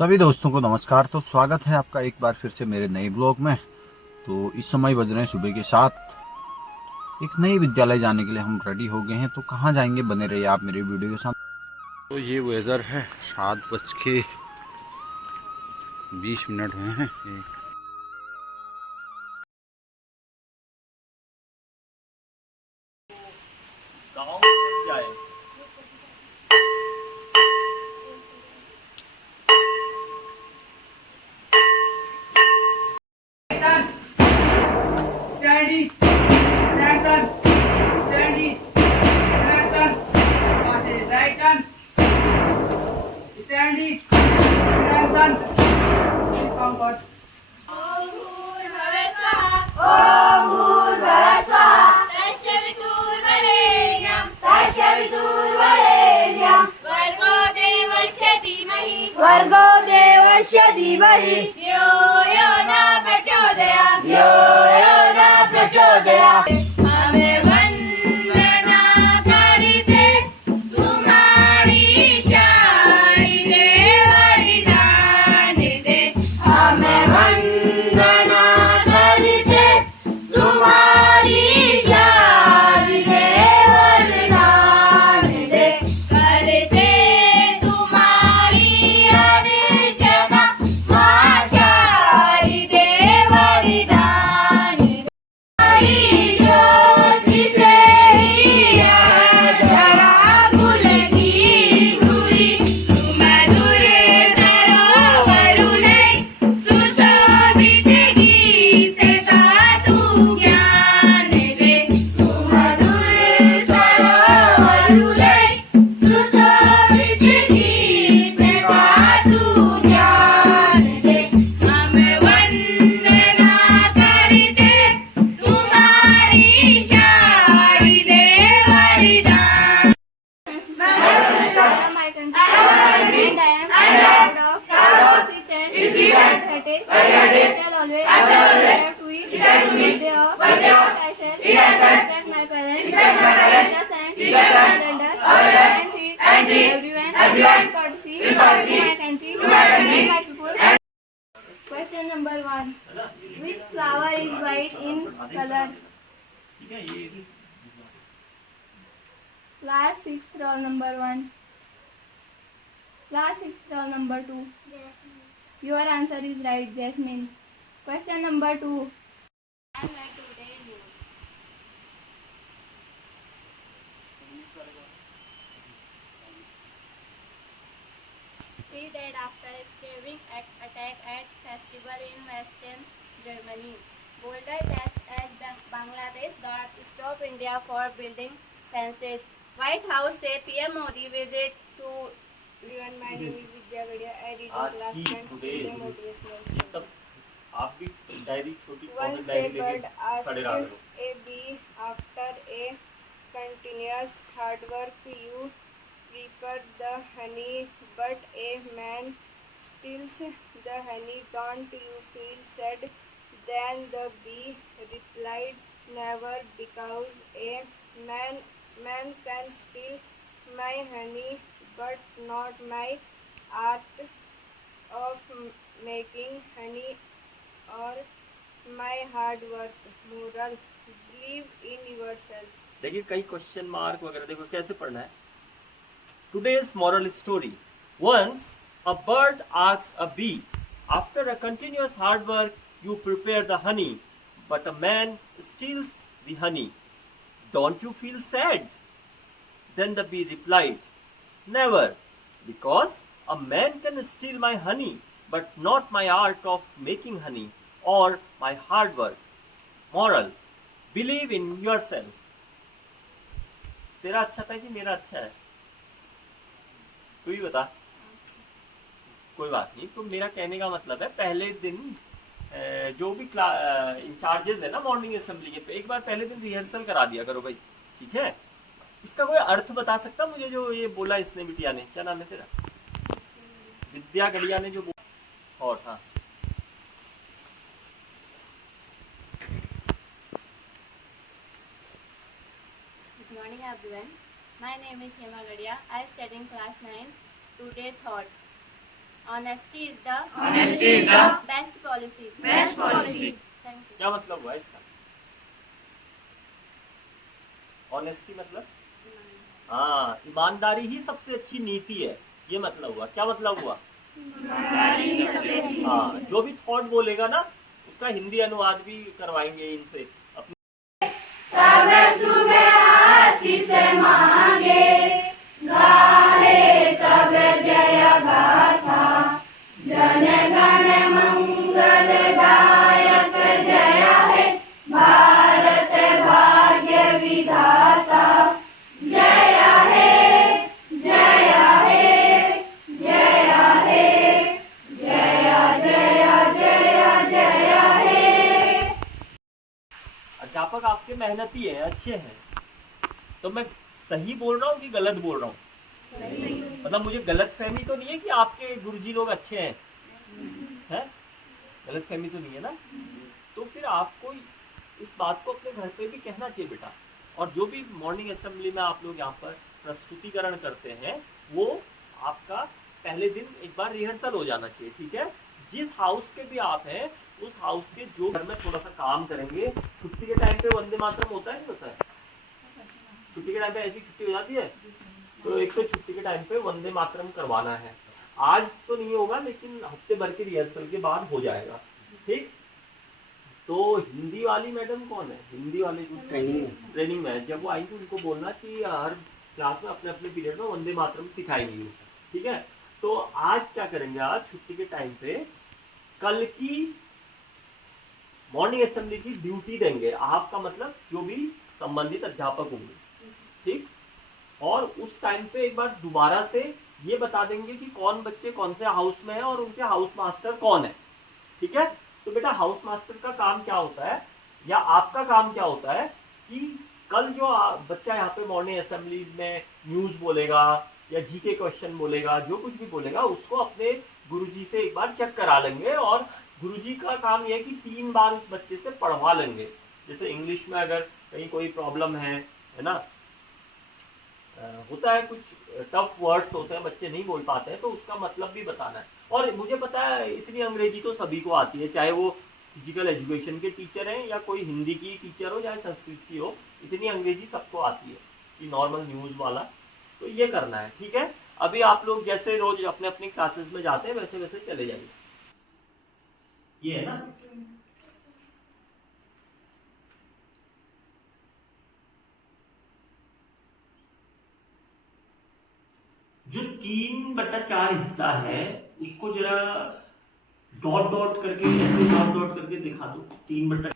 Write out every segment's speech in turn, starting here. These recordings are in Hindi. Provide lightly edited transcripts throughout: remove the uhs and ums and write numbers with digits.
सभी दोस्तों को नमस्कार। तो स्वागत है आपका एक बार फिर से मेरे नए ब्लॉग में। तो इस समय बज रहे हैं सुबह के 7। एक नए विद्यालय जाने के लिए हम रेडी हो गए हैं। तो कहाँ जाएंगे, बने रहिए आप मेरे वीडियो के साथ। तो ये वेदर है, 7:20 हुए हैं। गाँव जाए Steady, Branson, steady, Branson, passes right turn, steady, Branson, comfort. Om Bhurvasvaha, Tasya Viturvarenyam, Vargo Devasya Dhimahi, Yo Yo Na Prachodayam, हमें वंदना करते तुम्हारी शाही वरदान दे, हमें वंदना करते तुम्हारी शाही वरदान दे, करते तुम्हारी अर्चना मां शाही वरदान दे। ज्योति से हिया जरा पुलकी हुई, मधुर सरोवरुले सुशोभित गीत का तू ज्ञान दे, मधुर सरोवरुले सुशोभित गीत का तू ज्ञान दे, हमें वंदना करते तुम्हारी शाही वरदान। My country, and I am proud of its teachers. I shall always to it. They of I shall respect my parents, teachers and elders, and treat everyone with courtesy to my country, my people. Question number 1. Which flower is white in color? Class 6th roll number 1. Class 6th roll number 2. Your answer is right, Jasmine. Question number 2. He died after escaping attack at festival in Western Germany. Boulder test as the Bangladesh guards stop India for building fences. White House say PM Modi visit to everyone. My name is Vidya Gadia. I read in आज class की 10 टुडे today motivational. ये सब आप भी डायरी छोटी One पॉकेट डायरी shepherd लेके asked खड़े रहा करो। a bee, after a continuous hard work you prepare the honey, but a man steals the honey. Don't you feel sad? Then the bee replied, never, because a man can steal my honey, but not my art of making honey or my hard work. Moral: believe in yourself. देखिए कई क्वेश्चन मार्क वगैरह देखो कैसे पढ़ना है। Today's moral story. Once a bird asks a bee, after a continuous hard work you prepare the honey, but a man steals the honey. Don't you feel sad? Then the bee replied, never, because a man can steal my honey, but not my art of making honey or my hard work. Moral: believe in yourself. तेरा अच्छा था कि मेरा अच्छा है? तू ही बता। कोई बात नहीं। तो मेरा कहने का मतलब है पहले दिन जो भी इंचार्जेस है ना मॉर्निंग असेंबली के, तो एक बार पहले दिन रिहर्सल करा दिया करो भाई, ठीक है? इसका कोई अर्थ बता सकता मुझे जो ये बोला इसने बिटिया ने? क्या नाम है तेरा? विद्या गढ़िया ने जो बोला। और हाँ Good morning everyone. My name is Hema Gadia. I study in class 9. Today thought. Honesty is the best policy. Thank you. क्या मतलब हुआ इसका? ऑनेस्टी मतलब हाँ, ईमानदारी ही सबसे अच्छी नीति है, ये मतलब हुआ। क्या मतलब हुआ? हाँ, जो भी थॉट बोलेगा ना उसका हिंदी अनुवाद भी करवाएंगे इनसे अपने। अध्यापक आपके मेहनती हैं, अच्छे हैं, तो मैं सही बोल रहा हूँ कि गलत बोल रहा हूँ? मतलब मुझे गलत फहमी तो नहीं है कि आपके गुरुजी लोग अच्छे हैं, हैं? गलत फहमी तो नहीं है ना? तो फिर आपको इस बात को अपने घर पे भी कहना चाहिए बेटा। और जो भी मॉर्निंग असेंबली में आप लोग यहाँ पर प्रस्तुतिकरण करते हैं वो आपका पहले दिन एक बार रिहर्सल हो जाना चाहिए, ठीक है? जिस हाउस के भी आप हैं उस हाउस के जो घर में थोड़ा सा काम करेंगे। छुट्टी के टाइम पे वंदे मातरम होता है नहीं होता है? छुट्टी के टाइम पे ऐसी छुट्टी हो जाती है, तो एक तो छुट्टी के टाइम पे वंदे मातरम करवाना है। आज तो नहीं होगा लेकिन हफ्ते भर के रिहर्सल के बाद हो जाएगा, ठीक? तो हिंदी वाली मैडम कौन है? हिंदी वाले जो ट्रेनिंग में जब वो आएंगे उनको बोलना कि हर क्लास में अपने अपने पीरियड में वंदे मातरम सिखाएंगी, ठीक है? तो आज क्या करेंगे, आज छुट्टी के टाइम पे कल की मॉर्निंग असेंबली की ड्यूटी देंगे आपका, मतलब जो भी संबंधित अध्यापक होंगे, ठीक? और उस टाइम पे एक बार दोबारा से ये बता देंगे कि कौन बच्चे कौन से हाउस में है और उनके हाउस मास्टर कौन है, ठीक है? तो बेटा हाउस मास्टर का काम क्या होता है या आपका काम क्या होता है कि कल जो बच्चा यहाँ पे मॉर्निंग असेंबली में न्यूज़ बोलेगा या जीके क्वेश्चन बोलेगा, जो कुछ भी बोलेगा उसको अपने गुरुजी से एक बार चेक करा लेंगे। और गुरुजी का काम यह है कि 3 बार उस बच्चे से पढ़वा लेंगे। जैसे इंग्लिश में अगर कहीं कोई प्रॉब्लम है ना, होता है कुछ टफ वर्ड्स होते हैं, बच्चे नहीं बोल पाते हैं, तो उसका मतलब भी बताना है। और मुझे पता है इतनी अंग्रेजी तो सभी को आती है, चाहे वो फिजिकल एजुकेशन के टीचर हैं या कोई हिंदी की टीचर हो या संस्कृत की हो, इतनी अंग्रेजी सबको आती है कि नॉर्मल न्यूज़ वाला। तो ये करना है, ठीक है? अभी आप लोग जैसे रोज अपने अपनी क्लासेस में जाते हैं वैसे वैसे चले जाइए। ये है ना? जो 3/4 हिस्सा है उसको जरा डॉट डॉट करके, ऐसे डॉट डॉट करके दिखा दो। 3/4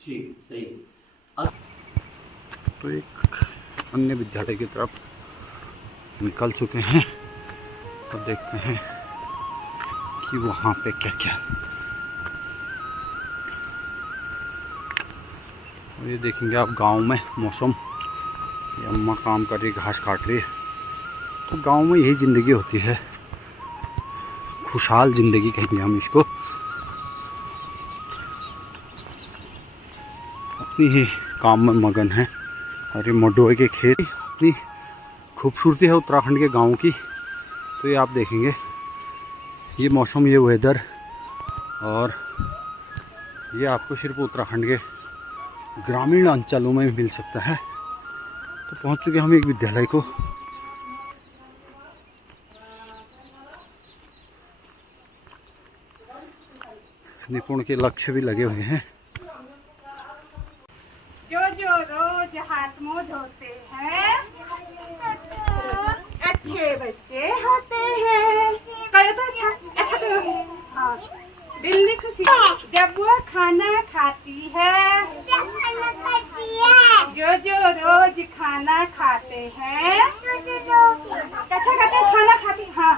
ठीक, सही। तो एक अन्य विद्यालय की तरफ निकल चुके हैं, तो देखते हैं कि वहाँ पे क्या क्या। और ये देखेंगे आप गांव में मौसम, ये अम्मा काम कर रही, घास काट रही है। तो गांव में यही ज़िंदगी होती है, खुशहाल ज़िंदगी कहेंगे हम इसको। अपनी ही काम में मगन है। और ये मंडुवे के खेत, अपनी खूबसूरती है उत्तराखंड के गाँव की। तो ये आप देखेंगे ये मौसम, ये वेदर, और ये आपको सिर्फ उत्तराखंड के ग्रामीण अंचलों में मिल सकता है। तो पहुंच चुके हम एक विद्यालय को। निपुण के लक्ष्य भी लगे हुए हैं। जो जो रोज हाथ मुंह धोते हैं अच्छे बच्चे होते हैं। कहो तो अच्छा अच्छा कहो। हाँ, दिल में खुशी जब वो खाना खाती है। जो जो रोज खाना खाते हैं, अच्छा कहते हैं खाना खाती, हाँ,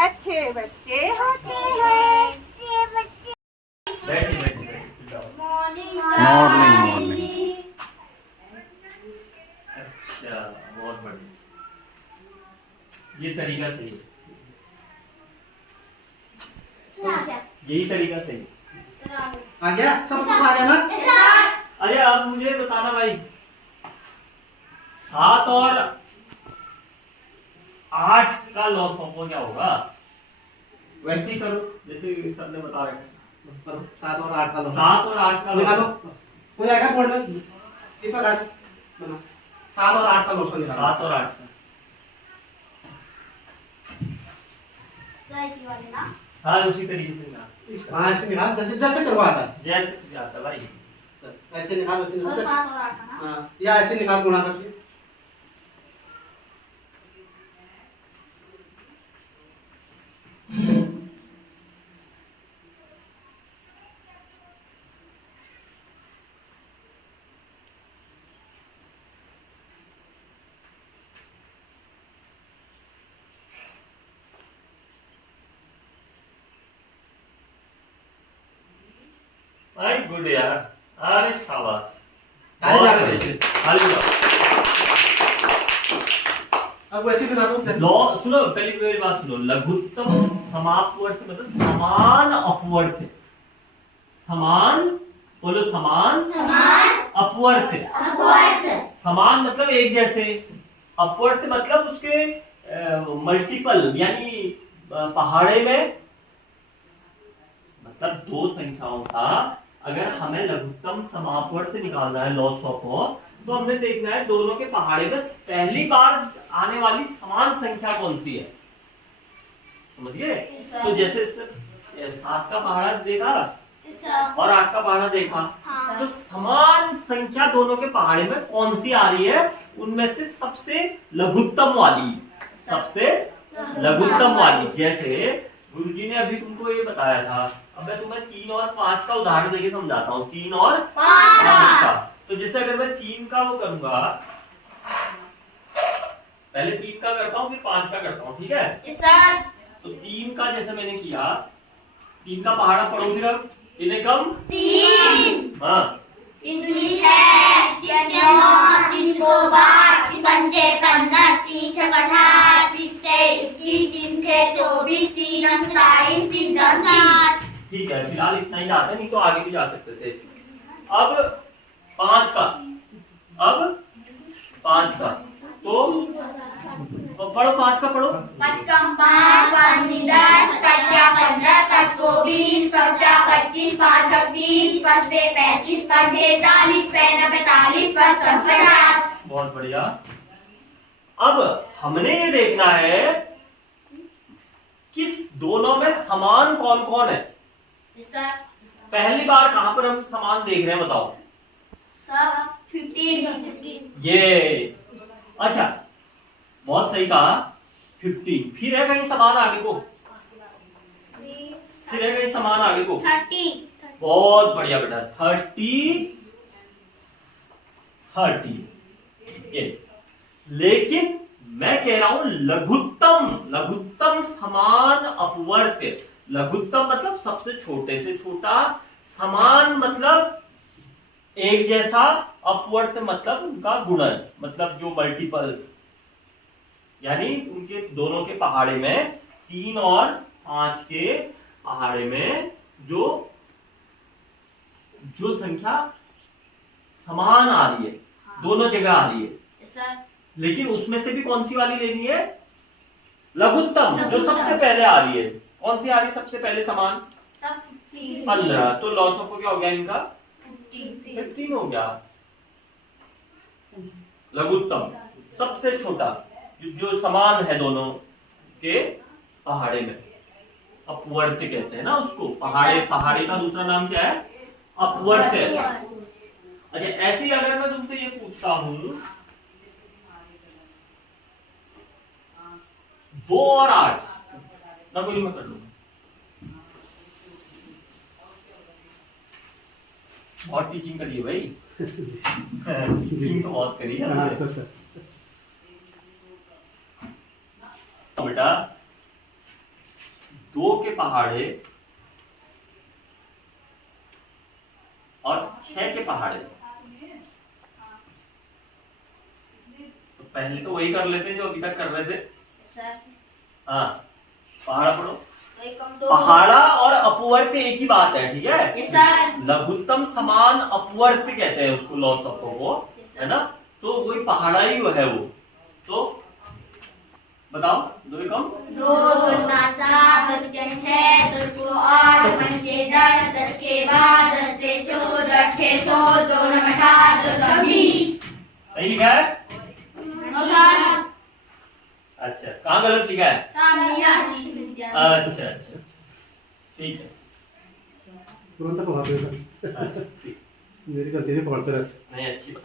अच्छे बच्चे होते हैं। मॉर्निंग अच्छा, बहुत ये तरीका सही है, आ गया यही तरीका सही है। आ गया सब आ गया ना। अरे अब मुझे बताना भाई, 7 और 8 का लॉस ऑफ क्या होगा? वैसे ही करो जैसे सर ने बता रखा है। करो 7 और 8 का लो। 7 और 8 का निकालो, लॉस, हो जाएगा बोर्ड में। दीपक आज बना 7 और 8 का लोग निकालो। 7 और 8 का। ऐसी वाले ना हाँ उसी तरीके से ना, हाँ ऐसे निकाल, जैसे करवाता है जैसे जाता है भाई। ऐसे निकाल, वैसे और निकाल। 7 और 8 का ना। हाँ या ऐसे निकाल गुणा करके। भाई गुड यार, अरे शाबाश, ताली बहुत बजा के अच्छे। ताली बजाओ। अब वैसे बना दो। लॉ सुनो, पहली मेरी बात सुनो। लघुत्तम समापवर्त मतलब समान अपवर्त, समान बोलो, समान अपवर्त। समान मतलब एक जैसे, अपवर्त मतलब उसके मल्टीपल, यानी पहाड़े में, मतलब 2 संख्याओं का अगर हमें लघुत्तम समापवर्त निकालना है, लॉस ऑफ, तो हमने देखना है दोनों के पहाड़े में पहली बार आने वाली समान संख्या कौन सी है, समझ गए? तो जैसे इसने 7 का पहाड़ा देखा और 8 का पहाड़ा देखा, तो समान संख्या दोनों के पहाड़े में कौन सी आ रही है, उनमें से सबसे लघुत्तम वाली, सबसे लघुत्तम वाली। जैसे गुरुजी ने अभी तुमको ये बताया था, अब मैं तुम्हें 3 और 5 का उदाहरण देके समझाता हूँ। 3 और 5 का, तो जैसे अगर मैं 3 का वो करूंगा, पहले 3 का करता हूँ फिर 5 का करता हूँ, ठीक है? तो 3 का जैसे मैंने किया, 3 का पहाड़ा पढ़ो फिर, अब इन्हें कम 3 हाँ 3 दूनी 6 3 9 3 को 12 3 पंचे 15 3 छक 18 3 से 21 3 के 24 3 27 3 30। ठीक है, फिलहाल इतना ही जाता है, नहीं तो आगे भी जा सकते थे। अब 5 का, अब 5 का, तो पढ़ो 5 का पढ़ो। 5 कम 5 5 दूनी 10 5 15 5 को 20 5 25 5 30 5 पे 35 5 पे 40 5 45 5 50। बहुत बढ़िया। अब हमने ये देखना है किस दोनों में समान कौन कौन है। पहली बार कहां पर हम समान देख रहे हैं, बताओ? 15 ये अच्छा, बहुत सही कहा, 15। फिर है कहीं समान आगे को, फिर है कहीं समान आगे को, 30 बहुत बढ़िया बेटा, 30 ये। लेकिन मैं कह रहा हूं लघुत्तम समान अपवर्त। लघुत्तम मतलब सबसे छोटे से छोटा, समान मतलब एक जैसा, अपवर्त मतलब उनका गुणन, मतलब जो मल्टीपल, यानी उनके दोनों के पहाड़े में, 3 और 5 के पहाड़े में जो संख्या समान आ रही है, दोनों जगह आ रही है, लेकिन उसमें से भी कौन सी वाली लेनी है? लघुत्तम, जो सबसे पहले आ रही है। कौन सी आ रही है सबसे पहले समान? 15। तो लॉस ऑफ क्या हो गया इनका? 15 हो गया। लघुत्तम सबसे छोटा, जो समान है दोनों के पहाड़े में, अपवर्त कहते हैं ना उसको। पहाड़े का दूसरा नाम क्या है? अपवर्त है। अच्छा, ऐसे ही अगर मैं तुमसे ये पूछता हूं 2 और 8, ना कोई मैं कर लूंगा। बहुत टीचिंग करिए भाई। टीचिंग तो बहुत करी है आपने। बेटा 2 के पहाड़े और 6 के पहाड़े, तो पहले तो वही कर लेते जो अभी तक कर रहे थे, सर हाँ पहाड़ा पढ़ो। तो एकम दो पहाड़ा और अपवर्त एक ही बात है, ठीक है। यस सर लघुत्तम समान अपवर्त कहते हैं उसको, लॉस ऑफ को, है ना। तो वही पहाड़ा ही है वो। तो बताओ, दो एकम दो दुना चार, दस के छह, दस को आठ, पंचे दस, दस के बाद, दस से 14, अट्ठे 100, 2 9 18, 2 9 20। सही लिखा है? नो सर अच्छा, कहाँ गलत लिखा है? सामने आशीष विद्यालय। अच्छा अच्छा, ठीक है। तुरंत पकड़ा देगा। अच्छा ठीक, मेरी गलती नहीं पकड़ते रहते। नहीं अच्छी बात।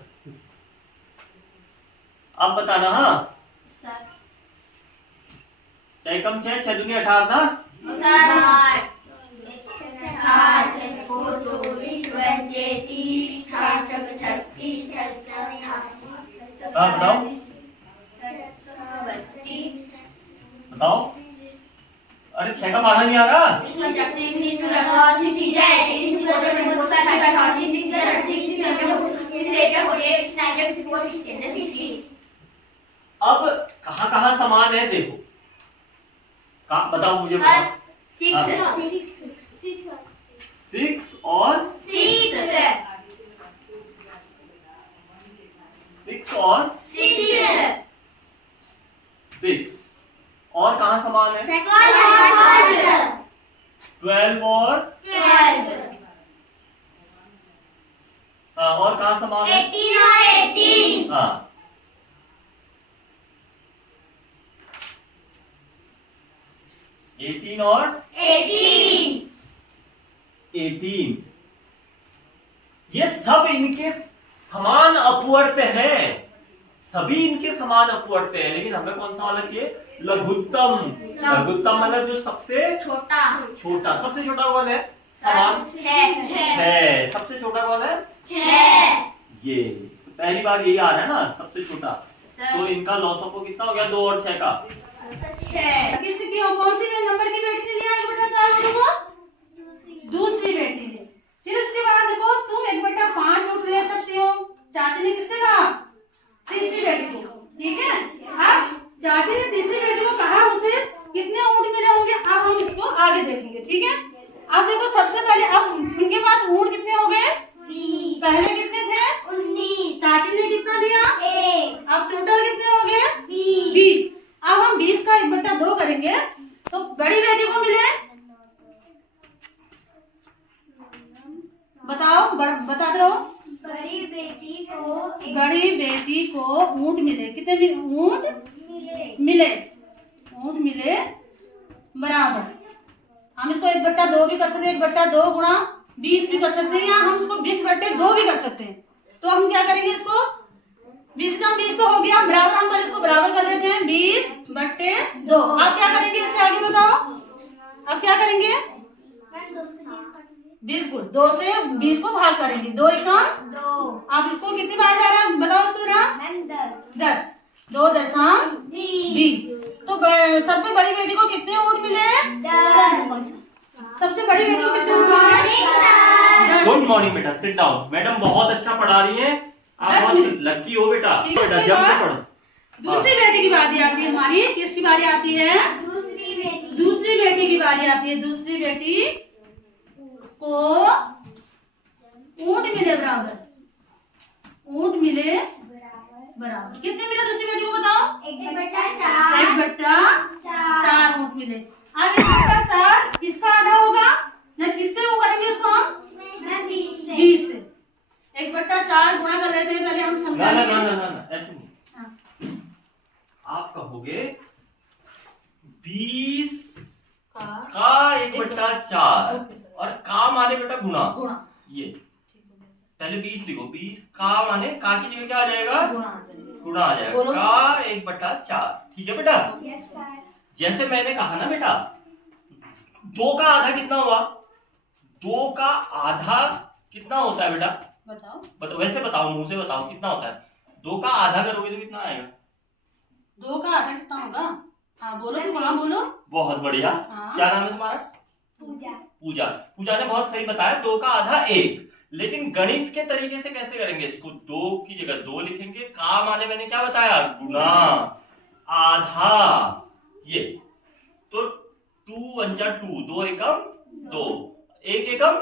अब बताना। हाँ, सर छह कम 6, 6 दूनी 18 था। नो सर 8 6 को 24, 25 30, 6 6 36, 6 हाँ बताओ बताओ। अरे 6 का पढ़ा नहीं आ रहा। अब कहाँ कहाँ समान है देखो, कहाँ बताओ मुझे बताओ। 6 और 6 और 6 और कहाँ समान है? 12 और हाँ, और कहाँ समान है? 18 हाँ, 18 और 18, ये सब इनके समान अपवर्त हैं, सभी इनके समान अपवर्त हैं, लेकिन हमें कौन सा वाला चाहिए? लघुत्तम। लघुत्तम मतलब जो सबसे छोटा छोटा। सबसे छोटा कौन है? समान 6। सबसे छोटा कौन है? 6। ये तो पहली बार यही आ रहा है ना, सबसे छोटा। तो इनका लॉस ऑफ कितना हो गया? 2 और 6 का 6। किसकी कौन सी नंबर की बेटी ने लिया 1/4 को? दूसरी बेटी ने। फिर उसके बाद देखो तुम 1/5 ऊँट ले सकती हो। चाची ने किससे कहा? तीसरी बेटी को, ठीक है। अब चाची ने तीसरी बेटी को कहा उसे कितने ऊँट मिले होंगे, अब हम इसको आगे देखेंगे, ठीक है। अब देखो सबसे पहले अब उनके पास ऊँट कितने हो गए? पहले कितने थे? 19। चाची ने कितना दिया? 1। अब टोटल कितने हो गए? 20। 20। अब हम 20 का 1/2 करेंगे तो बड़ी बेटी को मिले, बताओ बता दो। बड़ी बेटी को ऊँट मिले, कितने ऊँट मिले? ऊँट मिले बराबर। हम इसको 1/2 भी कर सकते हैं, 1/2 गुणा 20 भी कर सकते हैं, या हम इसको 20/2 भी कर सकते हैं। तो हम क्या करेंगे, इसको 20 का 20 तो हो गया बराबर, हम पहले इसको बराबर कर लेते हैं 20/2। अब क्या करेंगे इससे आगे बताओ, अब क्या करेंगे? बिल्कुल 2 से 20 को भाग करेंगे, 2 एकम 2। अब इसको कितनी बार जा रहा है बताओ इसको जरा? 10। 2 10 20। तो सबसे बड़ी बेटी को कितने ऊँट मिले? 10। सबसे बड़ी बेटी को कितने ऊँट मिले? गुड मॉर्निंग बेटा, सिट डाउन। मैडम बहुत अच्छा पढ़ा रही हैं, आप 10 बहुत मिनट। लकी हो बेटा। ठीक है, बेटा उसके जब बाद से पढ़ो। दूसरी बेटी की बारी आती है हमारी, किसकी बारी आती है? दूसरी बेटी की बारी आती है। दूसरी बेटी को ऊँट मिले बराबर, ऊँट मिले बराबर। कितने मिले दूसरी बेटी को बताओ? 1/4 ऊँट मिले। अब 1/4 किसका आधा होगा ना, किससे वो करेंगे उसको हम? 20 से। 1/4 गुणा कर रहे थे पहले हम ना समझा ना लेंगे। ना ना ना, ऐसे नहीं। हाँ। आप कहोगे 20 का का 1/4 और का माने बेटा गुणा। गुणा, ये पहले 20 लिखो, 20 का माने का की जगह क्या आ जाएगा? गुणा आ जाएगा। गुणा आ जाएगा। बोलो। का 1/4, ठीक है बेटा। जैसे मैंने कहा ना बेटा, 2 का आधा कितना हुआ? 2 का आधा कितना होता है बेटा? बताओ। वैसे बताओ, मुंह से बताओ कितना होता है? 2 का आधा करोगे तो कितना आएगा? 2 का आधा कितना होगा? हाँ बोलो, तुम वहाँ बोलो। बहुत बढ़िया। हाँ। क्या नाम है तुम्हारा? पूजा। पूजा ने बहुत सही बताया, 2 का आधा 1। लेकिन गणित के तरीके से कैसे करेंगे इसको? 2 की जगह 2 लिखेंगे, का माने मैंने क्या बताया? गुना। आधा ये तो 2 1 जा 2, 2 एकम 2, 1 एकम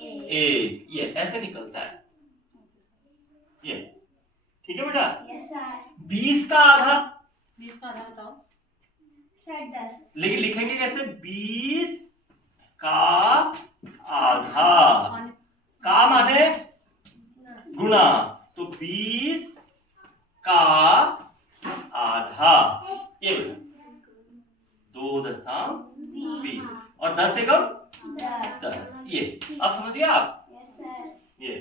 1, ये ऐसे निकलता है ये। ठीक है बेटा। Yes sir. 20 का आधा 20 का आधा बताओ। सर 10। लेकिन लिखेंगे कैसे? 20 का आधा, का माने गुना, तो 20 का आधा, ये बेटा 2.20 और 10 एकम 10, ये अब समझिए आप। Yes sir. ये